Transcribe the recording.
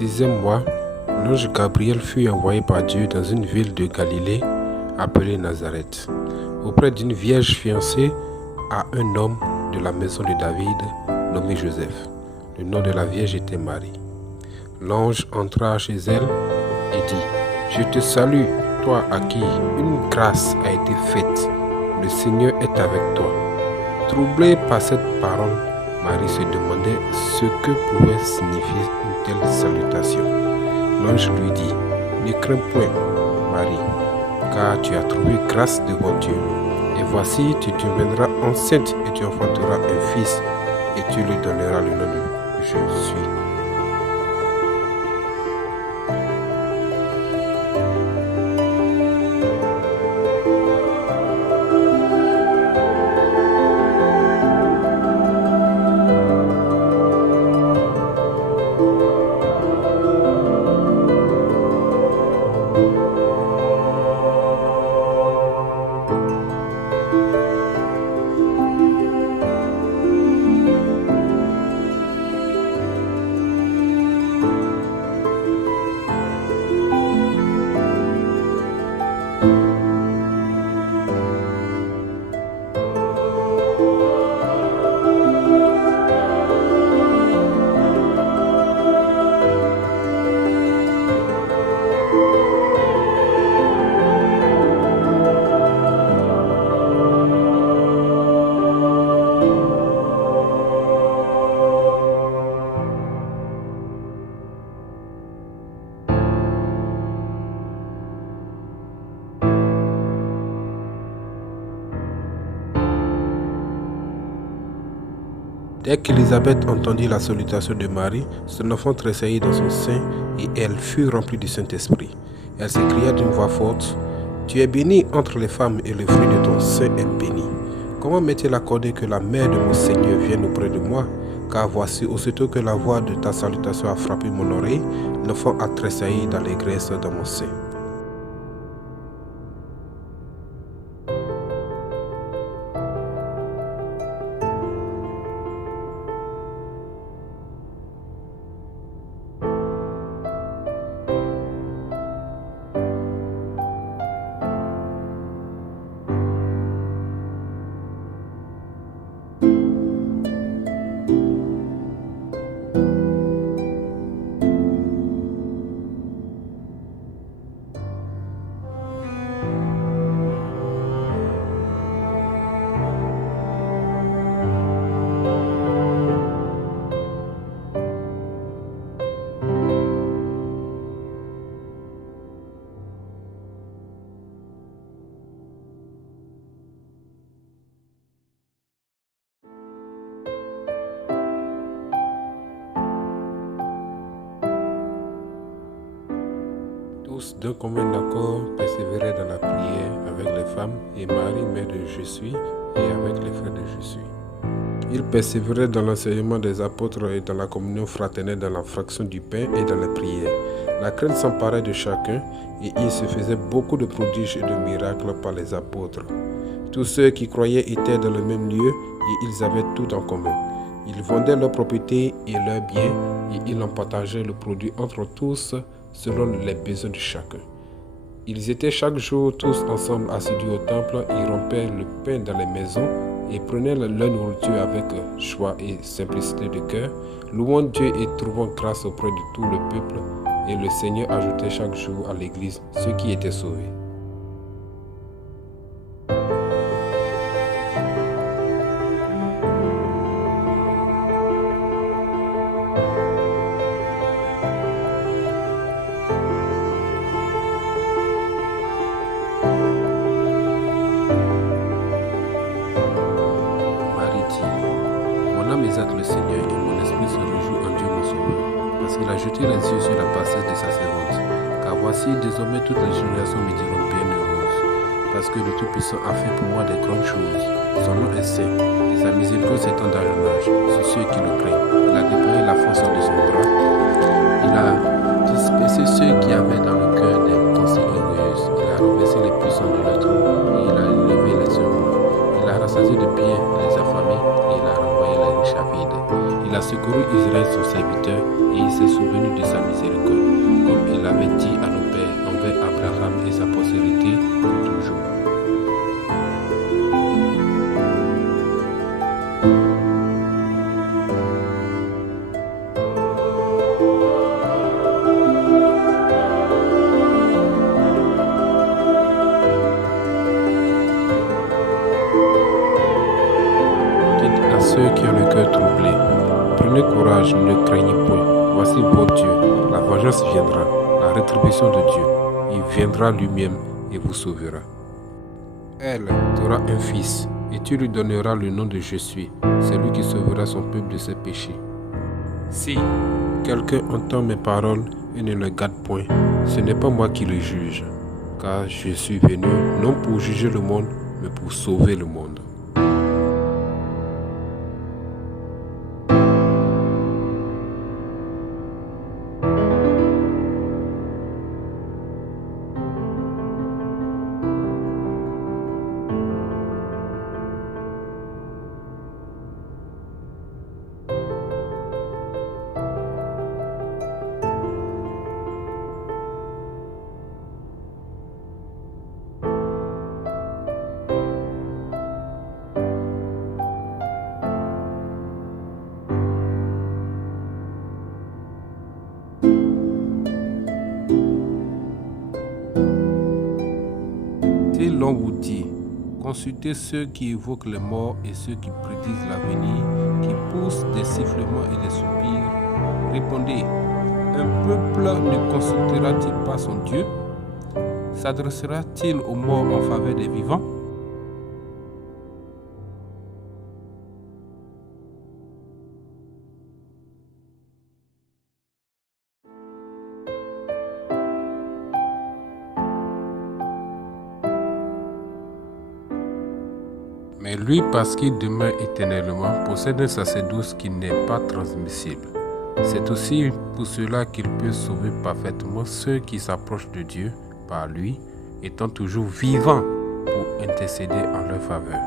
6e mois, l'ange Gabriel fut envoyé par Dieu dans une ville de Galilée appelée Nazareth, auprès d'une vierge fiancée à un homme de la maison de David nommé Joseph. Le nom de la vierge était Marie. L'ange entra chez elle et dit : « Je te salue, toi à qui une grâce a été faite. Le Seigneur est avec toi. » Troublée par cette parole, Marie se demandait ce que pouvait signifier une telle salutation. L'ange lui dit : « Ne crains point, Marie, car tu as trouvé grâce devant Dieu. Et voici, tu deviendras enceinte et tu enfanteras un fils, et tu lui donneras le nom de Je suis. » Dès qu'Élisabeth entendit la salutation de Marie, son enfant tressaillit dans son sein et elle fut remplie du Saint-Esprit. Elle s'écria d'une voix forte : « Tu es bénie entre les femmes et le fruit de ton sein est béni. Comment m'est-il accordé que la mère de mon Seigneur vienne auprès de moi ? Car voici, aussitôt que la voix de ta salutation a frappé mon oreille, l'enfant a tressailli d'allégresse dans mon sein. » Tous, d'un commun accord, persévéraient dans la prière avec les femmes et Marie, mère de Je suis, et avec les frères de Je suis. Ils persévéraient dans l'enseignement des apôtres et dans la communion fraternelle, dans la fraction du pain et dans les prières. La crainte s'emparait de chacun et il se faisait beaucoup de prodiges et de miracles par les apôtres. Tous ceux qui croyaient étaient dans le même lieu et ils avaient tout en commun. Ils vendaient leurs propriétés et leurs biens et ils en partageaient le produit entre tous selon les besoins de chacun. Ils étaient chaque jour tous ensemble assidus au temple, ils rompaient le pain dans les maisons et prenaient leur nourriture avec joie et simplicité de cœur, louant Dieu et trouvant grâce auprès de tout le peuple, et le Seigneur ajoutait chaque jour à l'Église ceux qui étaient sauvés. Exalte le Seigneur et mon esprit se réjouit en Dieu mon Sauveur, parce qu'il a jeté les yeux sur la passesse de sa servante. Car voici, désormais toutes les générations me diront bienheureuse, parce que le Tout-Puissant a fait pour moi des grandes choses. Son nom est saint, et sa miséricorde s'étend dans l'âge, sur ceux qui le craignent. Il a déployé la force de son bras, il a dispersé ceux qui avaient dans le cœur des pensées orgueilleuses, il a renversé les puissants de leur trône, et il a élevé les humbles. Il a rassasié de biens les affamés, et il a renvoyé les riches à vide. Il a secouru Israël son serviteur, et il s'est souvenu de sa miséricorde, comme il avait dit à nos pères, envers Abraham et sa postérité pour toujours. Dites à ceux qui ont le cœur troublé, prenez courage, ne craignez point. Voici votre Dieu, la vengeance viendra, la rétribution de Dieu. Il viendra lui-même et vous sauvera. Elle t'aura un fils, et tu lui donneras le nom de Je suis, celui qui sauvera son peuple de ses péchés. Si quelqu'un entend mes paroles et ne les garde point, ce n'est pas moi qui le juge, car je suis venu non pour juger le monde, mais pour sauver le monde. Si l'on vous dit, consultez ceux qui évoquent les morts et ceux qui prédisent l'avenir, qui poussent des sifflements et des soupirs, répondez, un peuple ne consultera-t-il pas son Dieu? S'adressera-t-il aux morts en faveur des vivants? Mais lui, parce qu'il demeure éternellement, possède un sacerdoce qui n'est pas transmissible. C'est aussi pour cela qu'il peut sauver parfaitement ceux qui s'approchent de Dieu par lui, étant toujours vivant pour intercéder en leur faveur.